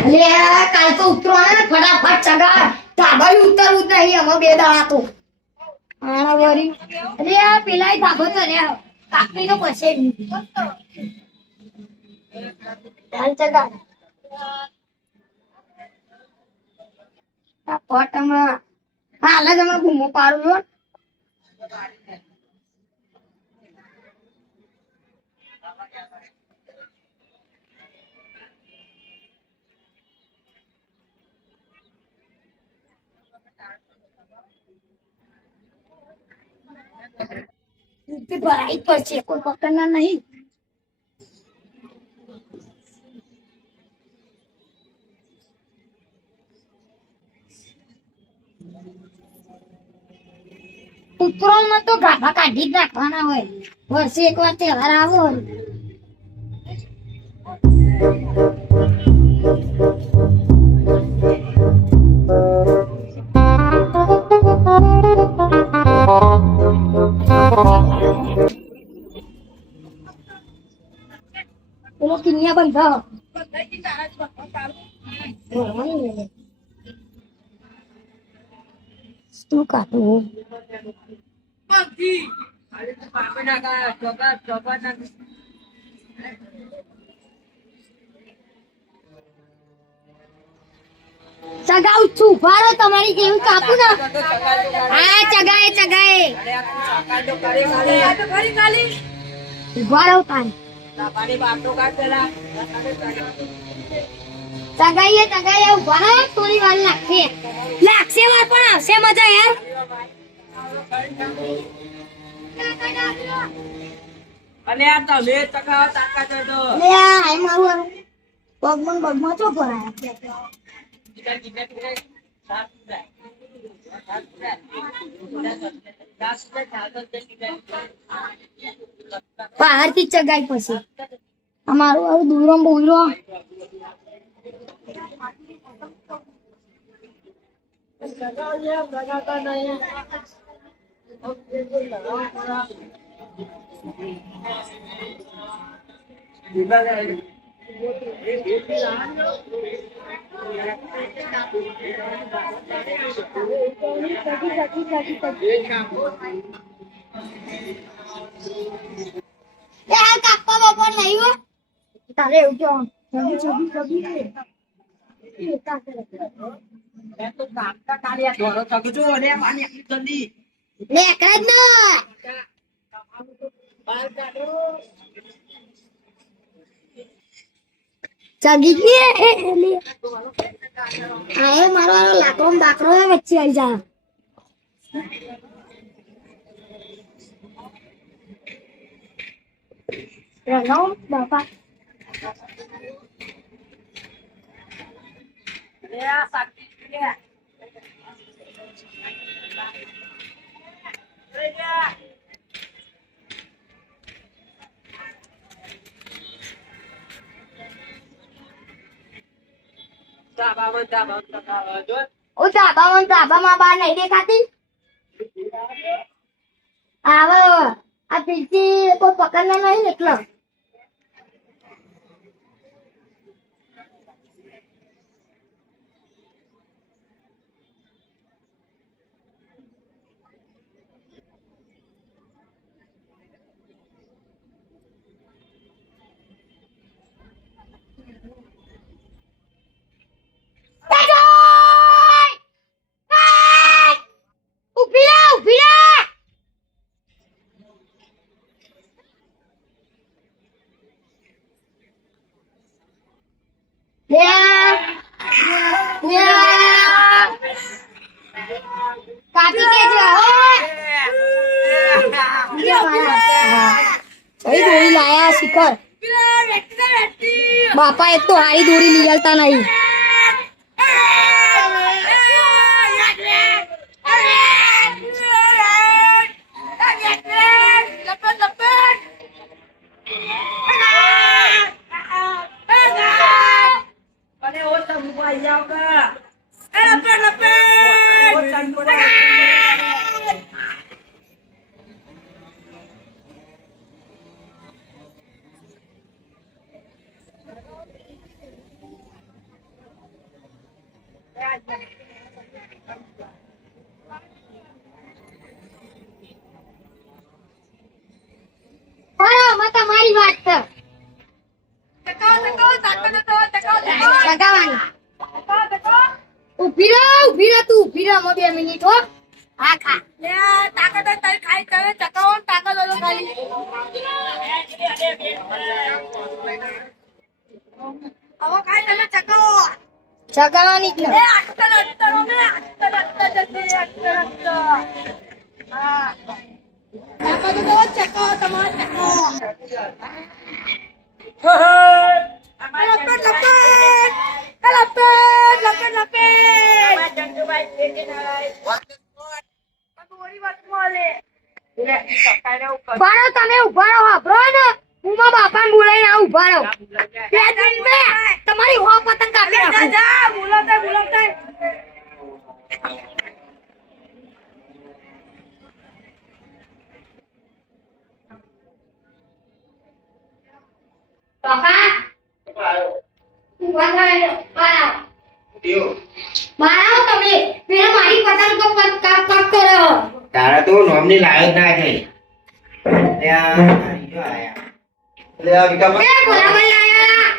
અલે કાલ તો ઉતરવાના ને ફટાફટ ચગાડ ધાબા ઉતરવું જ નહીં અમે બે દાડા તો આના વરી અલે પેલા ધાબો તો રે કાકડી નો પછે ચાલ ચગાડ આ પટ હમણાં હાલ જ હમણાં ઘૂમો પાડું છો ભરાઈ પડશે કોઈ પકડના નહીં ઉત્તરાયણમાં તો ગાભા કાઢી જ નાખવાના હોય વર્ષે એક વાર તહેવાર આવો પેલો કિન્યા બંધો શું કાઢું ચગાઉ છું ભારો તમારી જેવી કાપુ ને હા ચગાએ ઉભા રહો કાન ચગાઈએ ઉભા રહો થોડી વાર લાગશે વાર પણ આવશે મજા યાર અલે આ તમે ચકા તાકાત તો લે આ મારું બગમાં ચો ભરાયા બહાર થી ચગાઈ પછી અમારું આવું દૂરો બોલો કાપવા બાપા નહીં હો તારે એવું કેવું मैं तो काटता कालिया दोरो थक जो अरे मानी अपनी जल्दी લે કરે જ ને बाल काटो ચગી ગઈ આયો મારો લાકડો બાકરો વચ્ચે આવી જા રનો બાપા ले आ sakti ले ઓ ધાબામાં બહાર નહીં દેખાતી આવે આ પીછી કોઈ પકડના નહીં એટલે કાપી દેજો કઈ દોરી લાયા શિખર બાપા એક તો હારી દોરી લઈ આવતા નહીં ચગાવાની ઊભી રહે તું ઊભી રહે અમે 2 મિનિટ હો હા ખા લે તાકાત તારી ખાઈ કરે ચગાવો તાકાત લો ખાલી હવે ખાઈ તમે ચગાવો ચગાવાની જ ને અક્કલ અક્કલ મે અક્કલ અક્કલ જલ્દી અક્કલ અક્કલ હા તાકાત તો ચગાવો તમારે ચગાવો તમે ઉભા રહો વાપરો ને હું મારા બાપાને બોલાઈને આવું ઉભા રહો તમારી હો પતંગ કાપી બોલાવતા બાપા ઉભા થાય બારાઓ તમે પેલા મારી પતંગ તો કાપ કરો તારા તો નોમની લાયો જ ના થઈ ત્યાં આયો આયા લે આ વિકા એ બોલાવા લાયા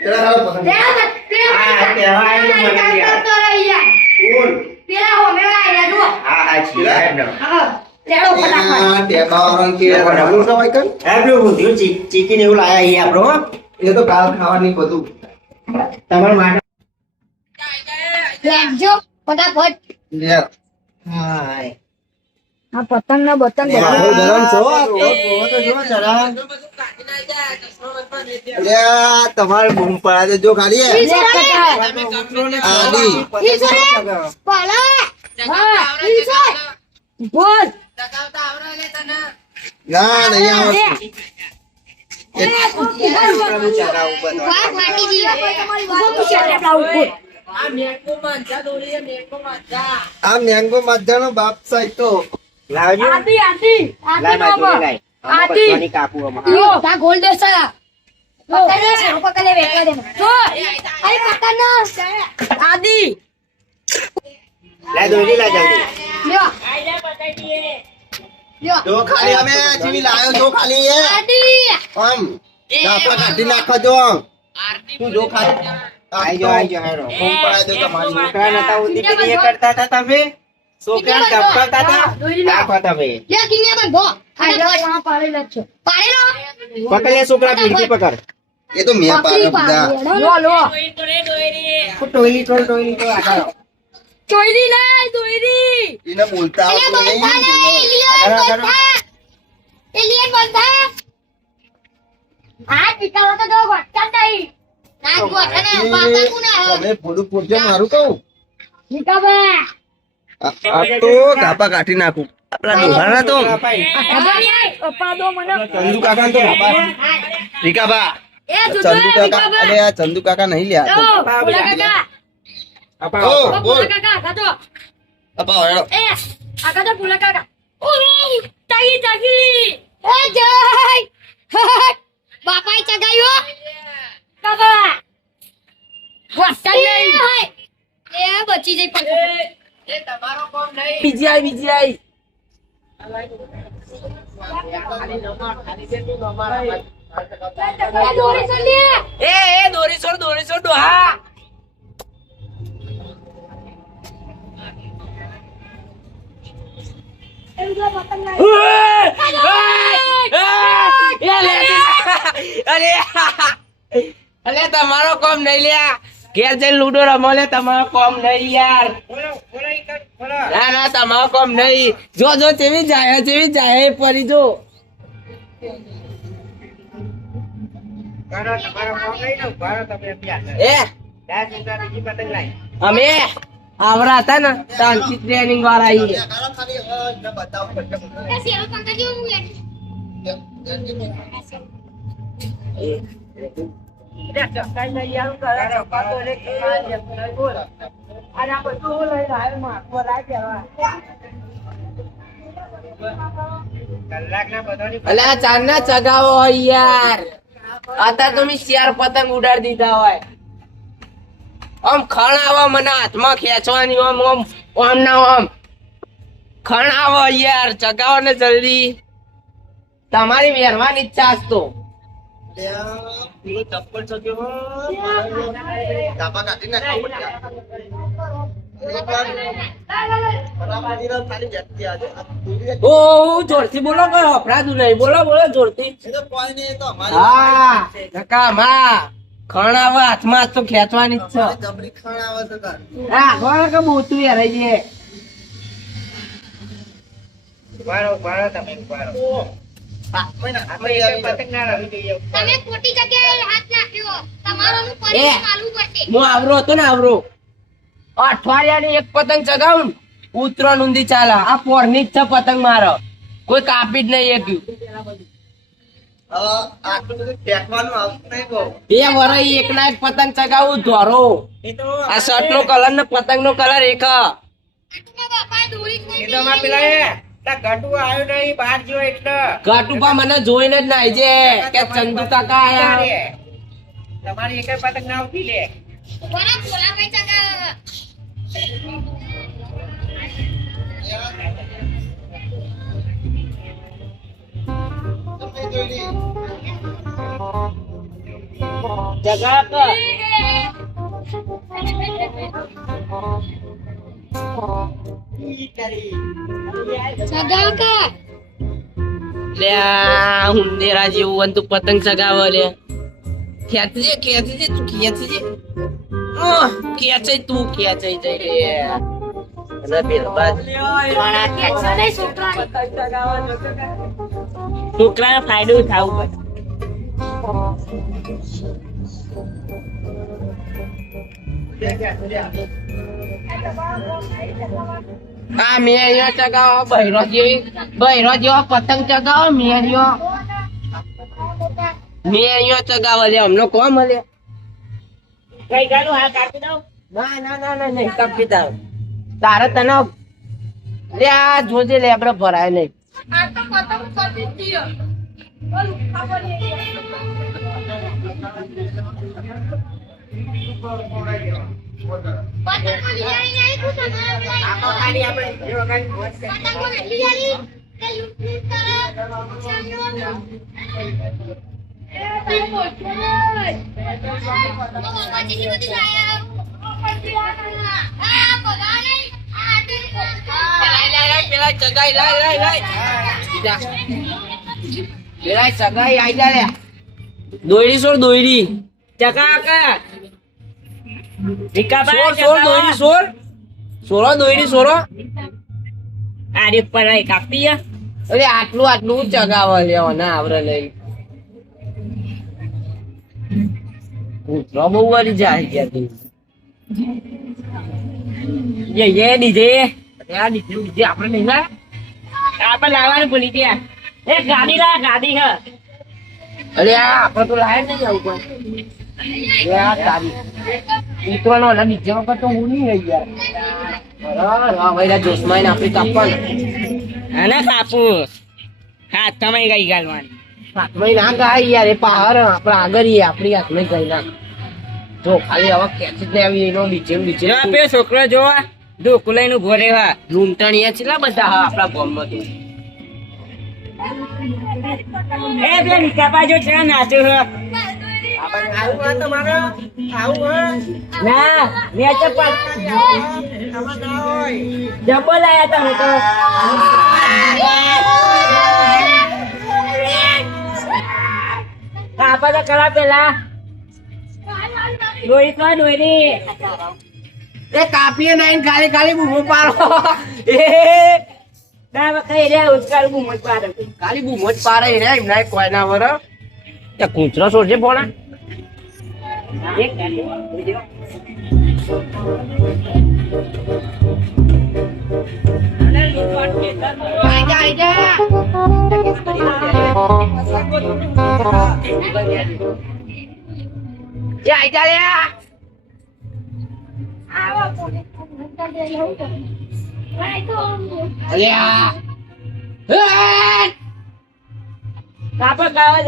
એલા હાલો પસંદ આ કહેવાય ને મને યાર કોણ પેલા હોમે આયા જો હા છી સાહેબ નો હા લેડો ફટાફટ આ ટેબાવરણ કે બનાવું છે ભાઈ કન આપણું બુદ્ધિયું ચીકીને એવું લાયા ઈ આપણો હો. એ તો કાલ ખાવાની બધું તમારા માટે લેજો ફટાફટ લે હાય આ પતંગ ના બતંગ માહોલ ગરમ છો તો જો જરા લે તમારે બૂમ પડા જો ખાલી આડી બોલ ના નહીં આવડતું આ મેંગો માજાનો બાપ સાહેબ તો લાવજો લાય મારી જોડે લાય આમાં બધાની કાપુ આમાં લાય દોરી લાય જલ્દી જો ખાલી અમે જીવી લાયો જો ખાલી એ આમ આપણે કાઢી નાખો જો તું જો ખાલી આઈ જો હેરો બૂમ પડાય દો તમારી છોકરા નતા ઉદી એ કરતા હતા તમે છોકરા ધપકાતા હતા નાખો તમે પકડ લે છોકરા પીરકી પકડ એ તો મેં પાડે બધા ટોયલી તો આગળ એને બોલતા આવડતું નહીં તમે ફોડું ફોડજો મારું કહું આ તો કાપા કાઢી નાખું આપડા ડોહાના તો ચંદુ કાકા તો રીકાબા ચંદુ કાકા અરે આ ચંદુ કાકા નહીં લ્યા તો ઓ બોલ અપા હેડો બાપાએ ચગાયો એ બચી જઈ બીજી આઈ દોરી છોડ ડોહા અરે તમારો કોમ નહીં લ્યા ઘેર જઈને લૂડો રમો લે તમારો કોમ નહીં યાર ના તમારો કોમ નહીં જો તેવી જાય પરી જો એ અમે આવરા હતા ને શાંતિ ટ્રેનિંગ વાળા આવીએ અલા ચાંદ ના ચગાવો હોય યાર અત્યારે તમે શિયાર પતંગ ઉડાડી દીધા હોય આમ ખણ આવો મને હાથમાં ખેંચવાની આમ ના આમ ખણ આવો યાર ચગાવો ને જલ્દી તમારી મહેરબાની ઈચ્છા તો પૂરો ચપ્પલ ચગ્યો હો. ધાબા કાઢી નાખવા પડ્યા. ઓ જોરથી બોલો કોઈ અપરાધું નહીં. બોલો બોલો જોરથી. એ તો કોઈ નહીં, એ તો અમારી હા કાકા માં ખણાવા હાથમાં તો ખેંચવાની જ છે. જબરી ખાણ આવે છે તાર. હા કોણ કે મોતું યાર રહી તમે ખોટી જગ્યાએ હાથ નાખ્યો. તમારોનું એ. પરિણામ આલવું પડશે. હું આવરો હતો ને આવરો અઠવાડિયાની એક પતંગ ચગાવું ને ઉતરણ ઊંધી ચાલે. આ પોરની જ છે પતંગ મારો. કોઈ કાપી જ નહીં શક્યું. આટલું બધું ફેંકવાનું આવતું નહીં બહુ. એ વરઈ એક ના એક પતંગ ચગાવું ધોરો. આ શર્ટ નો કલર ને પતંગ નો કલર એક. આટલા બાપા દોરી કોઈ ઘાટુપા મને જોઈને જ નાઈ છે કે ચંદુ કાકા આયા. બરા બોલા કઈ જગા. જગા ક. જગા કા. લે આ હુંદેરા જેવું તું પતંગ ચગાવે લે. ખેંચજે તું ખેંચજે. ખેંચે તું ખેંચે જઈ અને બેલબાદ છોકરાને ફાયદો ઉઠાવવું પડે. હા મેરિયો ચગાવો બહેરો જેવો પતંગ ચગાવો. મેરિયો ચગાવો લે અમને કોણ મળે. કઈ ગાલું હા કાપી દઉં. ના નહીં કાપી દઉં. તારે તને લે આ જોજે લે આપડે ભરાય નહીં. આ તો પતંગ કરી દીયો. બોલ ખબર નહીં. પતંગ લઈ આવી તું તમારે. આખો ખાલી આપણે પતંગ લઈ આવી કે લૂંટ કરે. એ ભાઈ મોટો ભાઈ. ઓ બાબા જી બધી લાયા. આ પગા નહીં. પેલા ચગાઈ લાય પેલા ચગાઈ આઈ જા લે. દોયડી સોર દોયડી ચકા કા દોયડી સોર સોરો દોયડી સોરો. આરે પર કાપી અરે આટલું ચગાવવા લેવા ના આવરે લઈ. બહુ વાળી જાય ગયા ડીજે આપડે નહીં લાય. આપડે લાવવાનું ભૂલી ગયા. એ ગાડી લાય ગાડી હ. અરે આપડે તો લાય નહીં આવું પણ ઉતરવાનો એટલે બીજે વખત તો હું નહીં રહી ગયા. જોશમાં આપડી કાપવાનું ના કાપું હાથમાં ગઈ ગાલવાની. હાથમાં ના ગાય યાર એ પહાડ આપડે આગળ આપડી હાથમાં ગઈ ના. જો ખાલી હવે ખેંચી જ આવી એનો બીજે છોકરો જોવા ડોકું લઈને ઉભો રહેવા. લૂંટણીયા છેલ્લા બધા હા આપડા ગામમાં તો. એ પેલા નિકાપા જો છે નાચો હ. ના મેં ચપ્પલ જબ્બલ આયા તા હું તો. કાપા તો કરા પેલા દોરી તો દોરી. એ કાપીએ નહીં ખાલી બૂમો પાડો. ખાલી બૂમો જ પાડે રે એમના કોઈ ના વર. કૂતરો છોડજે પોણા.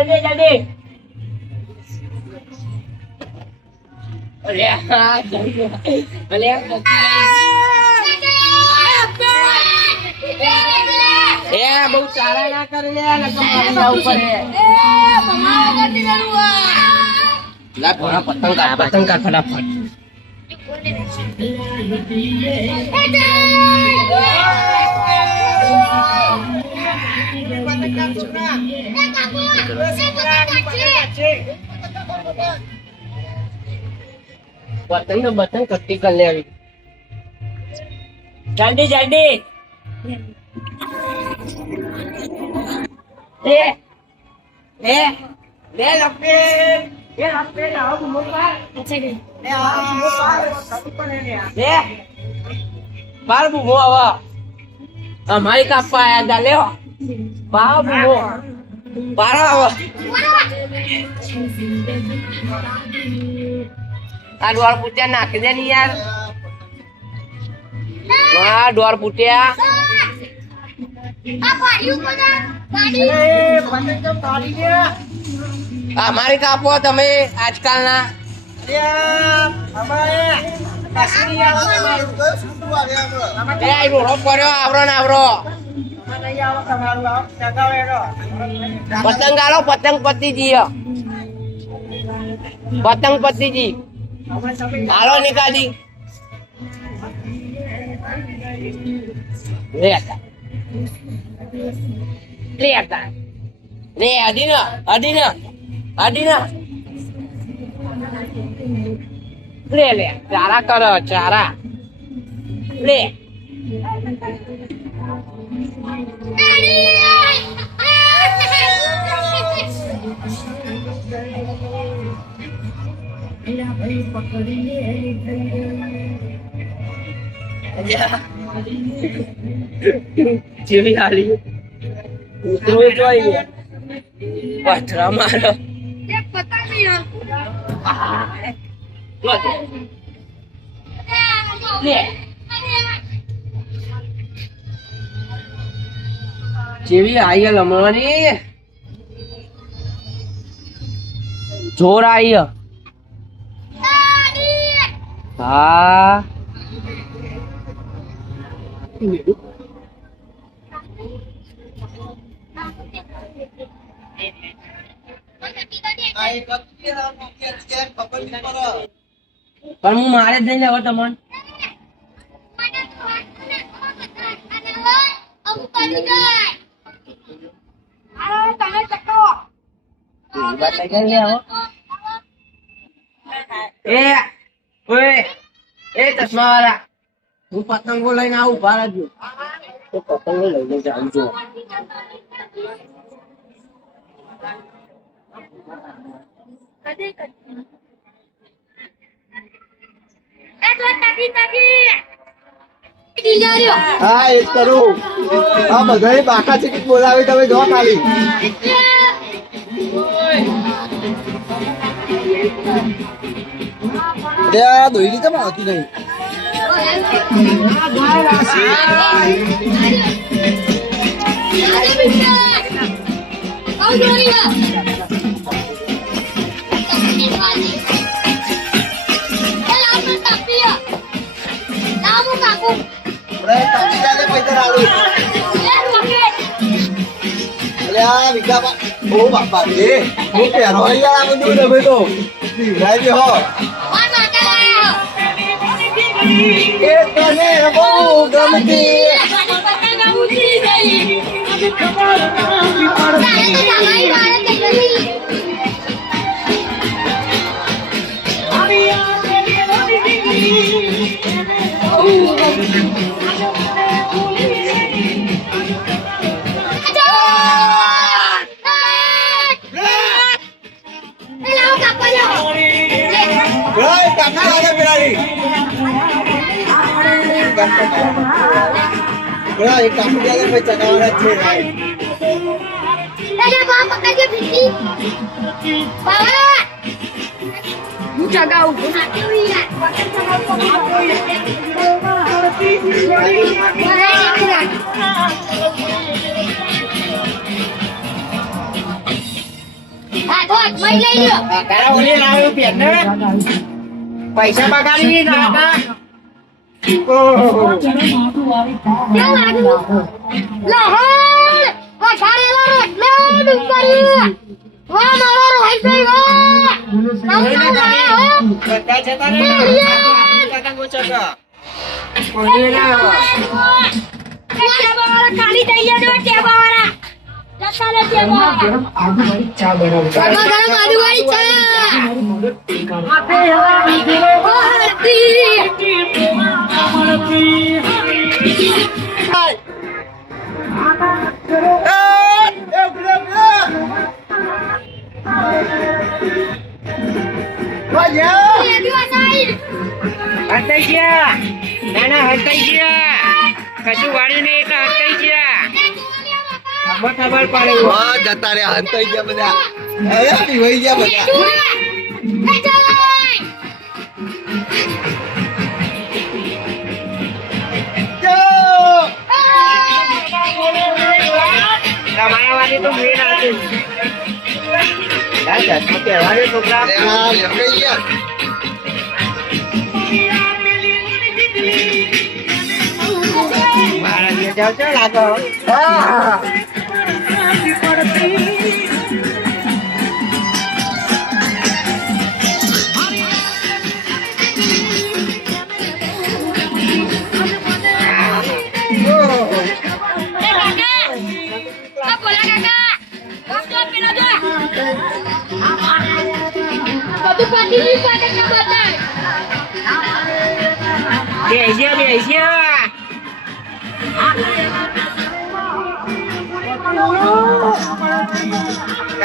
જલ્દી એ બહુ સારા ના કરે ઉપર લા ભણા પતંગ કાઢ ફટાફટ. પતંગ તો બતંગ કટ્ટી કરી લેવી. જલ્દી જલ્દી. લે લે લે લપેટ. એ લપેટ આવો મોકા. લે આ મોકા. લે બાર બુમો આવા. અમારી કાપા આયા દા લેવો. બાર બુમો. બાર આવો. આ ડોર પૂટ્યા નાખી દે ને યાર. હા ડોર પૂટ્યા. અમારી કાપો તમે આજકાલના. રોડો કર્યો આવરો ને આવરો. પતંગ આલો પતંગ પતિજી. પતંગ પતિજી હાલો નિકાલી. લે હતા લે હતા લે અડીના અડીના અડીના. લે લે ચારા કરો ચારા. લે જેવી હાલી ઉતરું જોઈ પથરા મારો. જેવી આઈ લમવાની જોર આઈ. હા પણ હું મારે જ નહીં લેવો તમને. એ ચશ્મા વાળા હું પતંગો લઈને આવું ભારત નું. તો પતંગો લઈને જાઉં છું. હા એ જ કરું. આ બધાએ બાકા ચીકી બોલાવી તમે જો ખાલી. ત્યાં દોઈલી કેમ આવતી નહીં? ઓ બાપા રે હું પહેરો યાર આ બધું તમે તો દીવરાઈ હો. એ તને બહુ ગમતી એક કાપી દે ભાઈ ચગાવવાના છે. હું ચગાવું પૈસા બગાડી ના. વાહ મારો રોહિતભાઈ વાહ બધા જતા રહ્યા. પતંગ ઉછળતો. કોઈ ના આવો. ખાલી થઈ ગયા ટેબા વાળા જતા રે ટેબા ગરમા ગરમ આદુવાળી હટાઈ ગયા. ના ના હટાઈ ગયા. કશું વાળ્યું નહીં એટલે હટાઈ ગયા. ખબર પડે. હા, જતા રહ્યા, હંતાઈ ગયા બધા. અરે, પીવાઈ ગયા બધા. તમારા વાળી તો મેન આવતી. તહેવારે છોકરા અરે, હા, લખાઈ ગયા. મારા જે જાવ છો લાગો.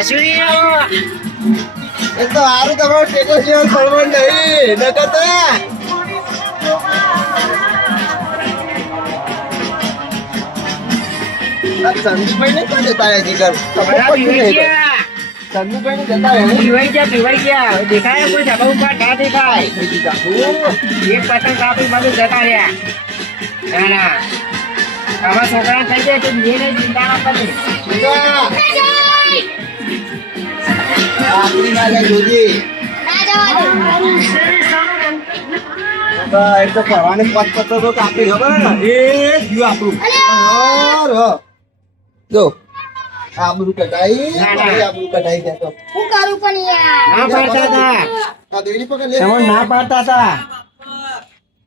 કશું નહીં આવો. એ તો હારું તમારો ટેકો જેવો પડવો નહીં. નકર તો આ સંદીપભાઈ ને ક્યાં જતા રહ્યા જીગર? બધા પીવાઈ ગયા. સંદીપભાઈ ને જતા રહ્યા. પીવાઈ ગયા. દેખાય કોઈ ધાબા ઉપર ના દેખાય. એક પતંગ કાપી બધું જતા રહ્યા. ના ના આમાં છોકરા થઈ જાય તો બીજે ચિંતા ના કરે. આપણી વાલે જોજી. એ તો ફરવાને પાંચ પત્તો તો કાપી ખબર ને એ જીવ આપણું જો આબરૂ કટાઈ આબરૂ કટાઈ ગયા તો હું કરું પણ યાર ના પાડતા હતા. આ દેવી પકડ લે. તમે ના પાડતા હતા.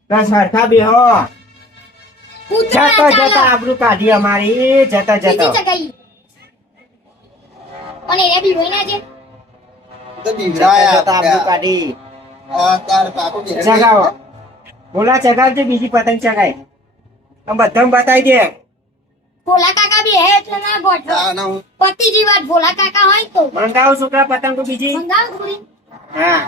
બસ હરખા બેહો. જતા જતા આબરૂ કાઢી અમારી. જતા જતા અને એ બી રોઈના છે તો બીવરાયા જતા આબરૂ કાઢી. આ તાર કાકો કે ચગાવો. બોલા ચગાવજે બીજી પતંગ ચગાય. આમ બધાને બતાવી દે. ભોલા કાકા બી હે એટલે ના ગોઠવો આ ના હું પતિજી વાત ભોલા કાકા હોય તો મંગાવો છોકરા પતંગ તો બીજી. મંગાવ થોડી હા